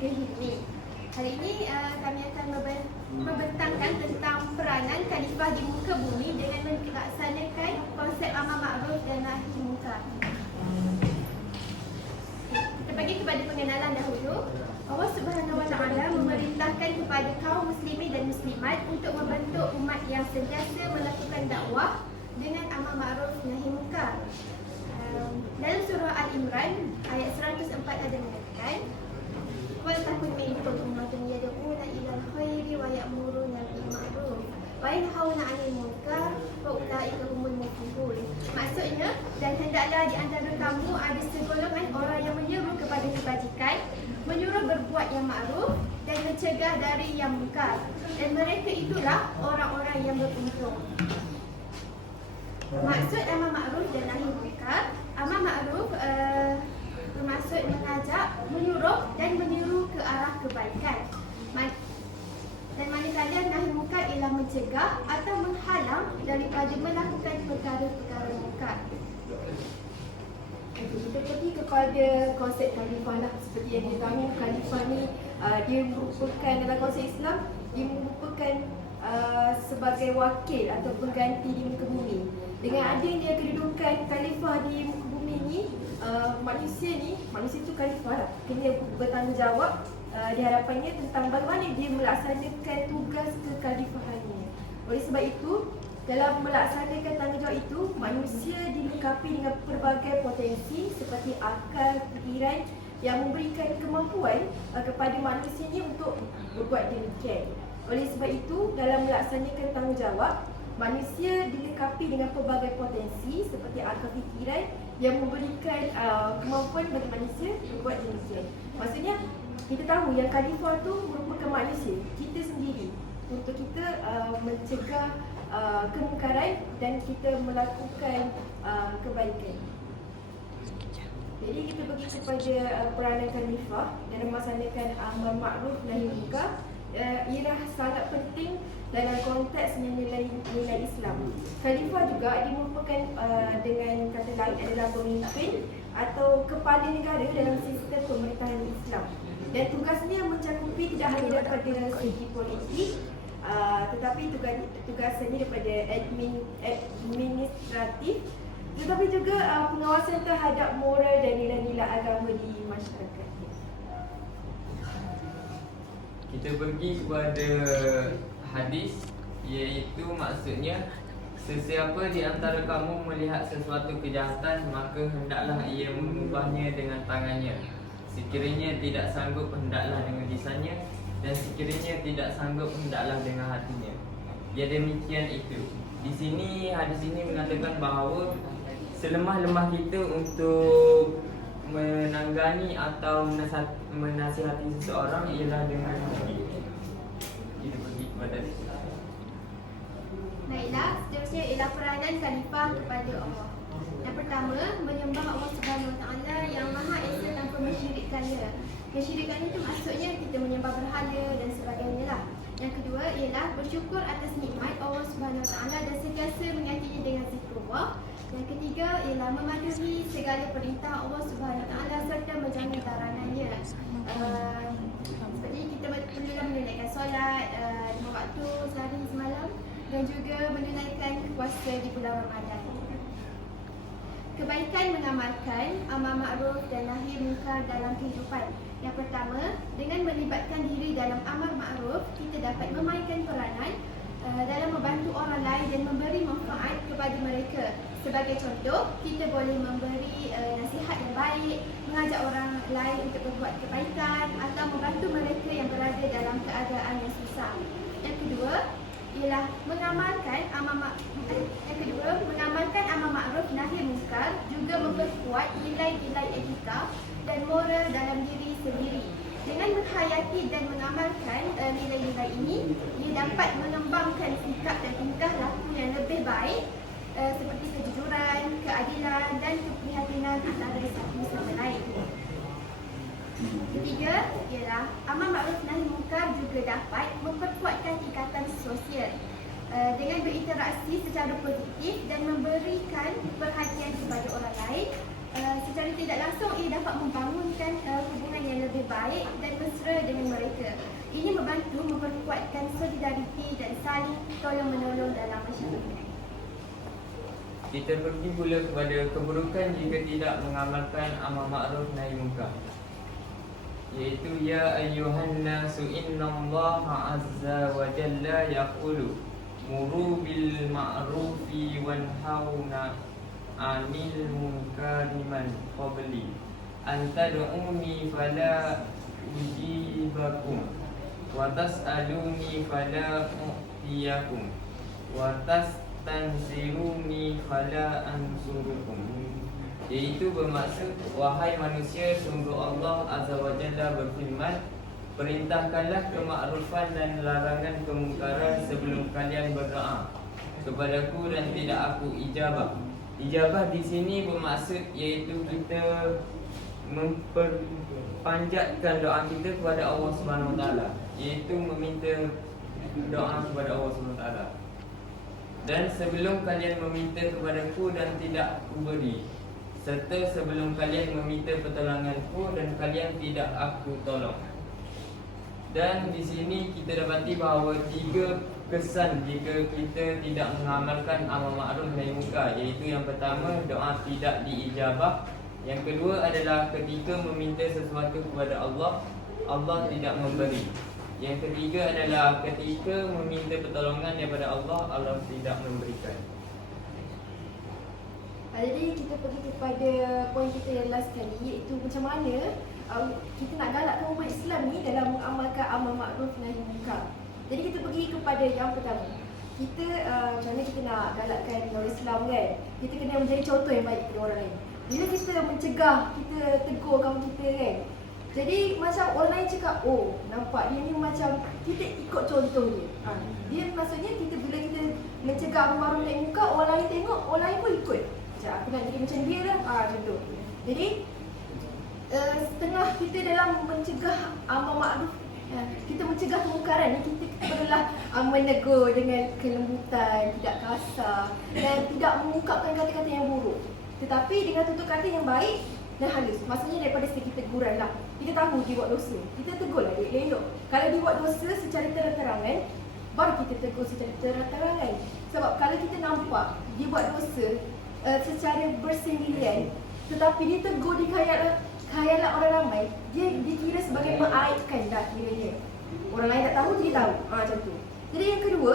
juga hilmi. Hari ini kami akan membentangkan tentang peranan khalifah di muka bumi dengan melaksanakan konsep amar ma'ruf dan nahi munkar. Kita pergi kepada pengenalan dahulu. Allah Subhanahu Wa Taala memerintahkan kepada kaum muslimin dan muslimat untuk membentuk umat yang sentiasa melakukan dakwah dengan amar ma'ruf nahi munkar. Dalam surah Al-Imran ayat 104 ada mengatakan, "Wal takun minkum ummatun yad'una ilal khairi wa ya'muruna bil ma'ruf wa yanhauna 'anil munkar wa ulaika humul muflihun." Maksudnya, dan hendaklah di antara kamu ada segolongan orang yang menyeru kepada kebajikan, menyuruh berbuat yang ma'ruf dan mencegah dari yang munkar, dan mereka itulah orang-orang yang beruntung. Maksud amar ma'ruf dan nahi munkar, amar ma'ruf bermaksud mengajak, menyuruh dan meniru ke arah kebaikan. Dan manakala nahi munkar ialah mencegah atau menghalang daripada melakukan perkara-perkara munkar. Kita pergi kepada konsep khalifah lah. Seperti yang kita tahu, khalifah ni dia merupakan, dalam konsep Islam, dia merupakan sebagai wakil atau pengganti di muka bumi. Dengan adanya kedudukan khalifah di muka bumi ni, manusia tu khalifah lah, kena bertanggungjawab di hadapannya tentang bagaimana dia melaksanakan tugas kekhalifahannya. Oleh sebab itu, dalam melaksanakan tanggungjawab itu, manusia dilengkapi dengan pelbagai potensi seperti akal, fikiran yang memberikan kemampuan kepada manusia ini untuk berbuat demikian. Oleh sebab itu, dalam melaksanakan tanggungjawab, manusia dilengkapi dengan pelbagai potensi seperti akal fikiran yang memberikan kemampuan bagi manusia berbuat demikian. Maksudnya, kita tahu yang khalifah tu merupakan manusia, kita sendiri, untuk kita mencegah kemungkaran dan kita melakukan kebaikan. Jadi kita pergi kepada peranan khalifah dalam melaksanakan amar ma'ruf nahi munkar ialah sangat penting dalam konteks nilai Islam. Khalifah juga dia merupakan dengan kata lain adalah pemimpin atau kepala negara dalam sistem pemerintahan Islam. Dan tugasnya mencakupi tidak hanya daripada segi politik, tetapi tugasnya daripada administratif, tetapi juga pengawasan terhadap moral dan nilai-nilai agama di masyarakat. Kita pergi kepada hadis, iaitu maksudnya, sesiapa di antara kamu melihat sesuatu kejahatan, maka hendaklah ia mengubahnya dengan tangannya. Sekiranya tidak sanggup, hendaklah dengan lisannya, dan sekiranya tidak sanggup, hendaklah dengan hatinya. Ya, demikian itu. Di sini hadis ini mengatakan bahawa selemah-lemah kita untuk menanggani atau menasihati seseorang ialah dengan hati. Kita pergi kepada Baiklah, seterusnya ialah peranan khalifah kepada Allah. Yang pertama, menyembah Allah Subhanahu Wa Taala yang Maha Esa tanpa mensyirikkannya. Mensyirikkannya itu maksudnya kita menyembah berhala dan sebagainya lah. Yang kedua ialah bersyukur atas nikmat Allah Subhanahu Wa Taala dan sentiasa menggantinya dengan zikrullah. Yang ketiga ialah mematuhi segala perintah Allah Subhanahu Wa Taala serta menjaga larangannya. Seperti kita perlulah menunaikan solat 5 waktu sehari semalam dan juga menunaikan puasa di bulan Ramadan. Kebaikan mengamalkan amar ma'ruf dan nahi munkar dalam kehidupan. Yang pertama, dengan melibatkan diri dalam amar ma'ruf, kita dapat memainkan peranan dalam membantu orang lain dan memberi manfaat kepada mereka. Sebagai contoh, kita boleh memberi nasihat yang baik, mengajak orang lain untuk berbuat kebaikan atau membantu mereka yang berada dalam keadaan yang susah. Yang kedua ialah mengamalkan amar ma'ruf nahi munkar juga memperkuat nilai-nilai etika dan moral dalam diri sendiri. Dengan menghayati dan mengamalkan nilai-nilai ini, ia dapat mengembangkan sikap dan tingkah laku yang lebih baik seperti kejujuran, keadilan dan keprihatinan antara satu sama lain. Ketiga ialah amar ma'ruf nahi munkar juga dapat memperkuatkan ikatan sosial dengan berinteraksi secara positif dan memberikan perhatian kepada orang lain. Secara tidak langsung ia dapat membangunkan hubungan yang lebih baik dan mesra Ini membantu memperkuatkan solidariti dan saling tolong-menolong dalam masyarakat. Kita pergi pula kepada keburukan jika tidak mengamalkan amar ma'ruf nahi munkar, iaitu ya ayyuhan nasu innallaha azza wa jalla yaqulu muru bil ma'rufi wanhauna 'anil munkari man qabli an tad'uni fala ujibakum wa tas'aluni fala u'tiyakum wa tastansiruni fala ansurukum. Iaitu bermaksud, wahai manusia, sungguh Allah Azza wa Jalla berfirman, perintahkanlah kemakrufan dan larangan kemungkaran sebelum kalian berdoa kepadaku dan tidak aku ijabah. Ijabah di sini bermaksud iaitu kita memperpanjatkan doa kita kepada Allah Subhanahu Wa Taala, iaitu meminta doa kepada Allah Subhanahu Wa Taala. Dan sebelum kalian meminta kepadaku dan tidak aku beri, serta sebelum kalian meminta pertolonganku dan kalian tidak aku tolong. Dan di sini kita dapati bahawa 3 kesan jika kita tidak mengamalkan amar ma'ruf nahi munkar, iaitu yang pertama, doa tidak diijabah. Yang kedua adalah ketika meminta sesuatu kepada Allah, Allah tidak memberi. Yang ketiga adalah ketika meminta pertolongan daripada Allah, Allah tidak memberikan. Jadi kita pergi kepada poin kita yang last kali, iaitu macam mana kita nak galakkan umat Islam ni dalam mengamalkan amar ma'ruf nahi munkar. Jadi kita pergi kepada yang pertama. Kita macam mana kita nak galakkan orang Islam kan? Kita kena menjadi contoh yang baik kepada orang lain. Bila kita mencegah, kita tegur kawan kita kan. Jadi macam orang lain cakap, oh nampak dia ni macam kita ikut contoh dia. Dia maksudnya kita bila kita mencegah amar ma'ruf nahi munkar, orang lain tengok, orang lain pun ikut. Macam aku nak jadi macam dia lah, macam tu. Jadi setengah kita dalam mencegah amar ma'ruf, kita mencegah kemungkaran ni, kita perlulah menegur dengan kelembutan, tidak kasar dan tidak mengungkapkan kata-kata yang buruk, tetapi dengan tutur kata yang baik dan halus. Maksudnya daripada segi teguran lah. Kita tahu dia buat dosa, kita tegur lah dia elok. Kalau dia buat dosa secara terang-terangan, baru kita tegur secara terang-terangan. Sebab kalau kita nampak dia buat dosa secara bersendirian, tetapi dia tegur di khayalan orang ramai, dia dikira sebagai mengaibkan dah kiranya. Orang lain tak tahu, dia tahu. Macam tu. Jadi yang kedua,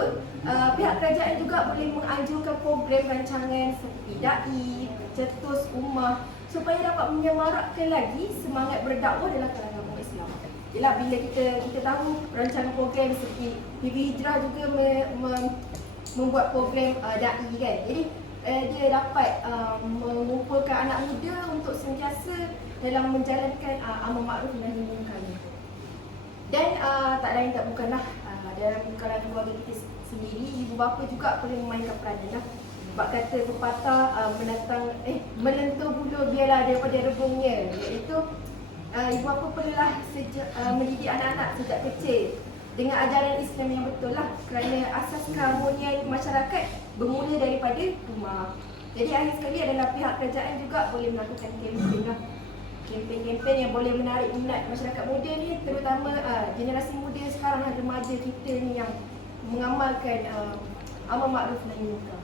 pihak kerajaan juga boleh menganjurkan program rancangan seperti da'i, cetus ummah supaya dapat menyemarakkan lagi semangat berdakwah dalam kalangan umat Islam. Yalah, bila kita tahu rancangan program seperti TV Hijrah juga membuat program da'i kan. Jadi dia dapat mengumpulkan anak muda untuk sentiasa dalam menjalankan amar ma'ruf nahi munkar. Dan tak lain tak bukanlah dalam kalangan keluarga kita sendiri, ibu bapa juga perlu memainkan peranan lah. Sebab kata pepatah melentur bulu biarlah daripada rebungnya, iaitu ibu bapa perlulah mendidik anak-anak sejak kecil dengan ajaran Islam yang betul lah, kerana asas keharmonian masyarakat bermula daripada rumah. Jadi akhir sekali adalah pihak kerajaan juga boleh melakukan kempen lah, kempen-kempen yang boleh menarik minat masyarakat muda ni, terutama generasi muda sekarang lah, remaja kita ni yang mengamalkan amar ma'ruf nahi munkar.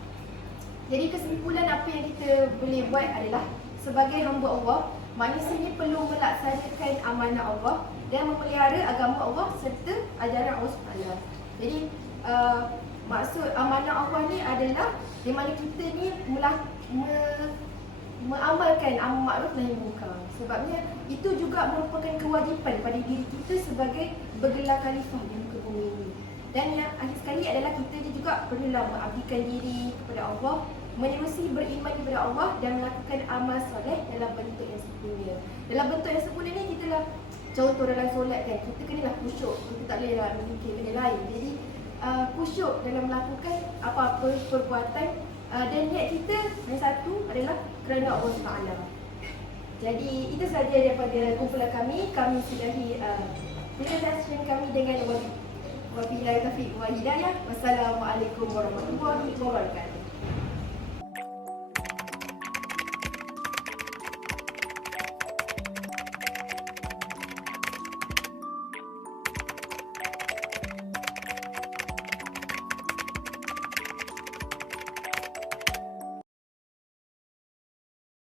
Jadi kesimpulan apa yang kita boleh buat adalah, sebagai hamba Allah, manusia ni perlu melaksanakan amanah Allah dan memelihara agama Allah serta ajaran Allah SWT. Jadi maksud amanah Allah ni adalah di mana kita ni mengamalkan amar ma'ruf nahi munkar. Sebabnya itu juga merupakan kewajipan pada diri kita sebagai bergelar khalifah di muka bumi ini. Dan yang akhir sekali adalah kita juga perlulah mengabdikan diri kepada Allah, menerusi beriman kepada Allah dan melakukan amal soleh dalam bentuk yang sempurna. Dalam bentuk yang sempurna ni kita lah, contoh dalam solat kan, kita kenalah khusyuk, kita tak boleh lah memikir benda lain. Jadi khusyuk dalam melakukan apa-apa perbuatan, dan niat kita yang satu adalah kerana Allah SWT. Jadi itu sahaja daripada kumpulan kami. Kami sudahi presentation kami dengan wabillahi taufiq wal hidayah. Wassalamualaikum warahmatullahi wabarakatuh.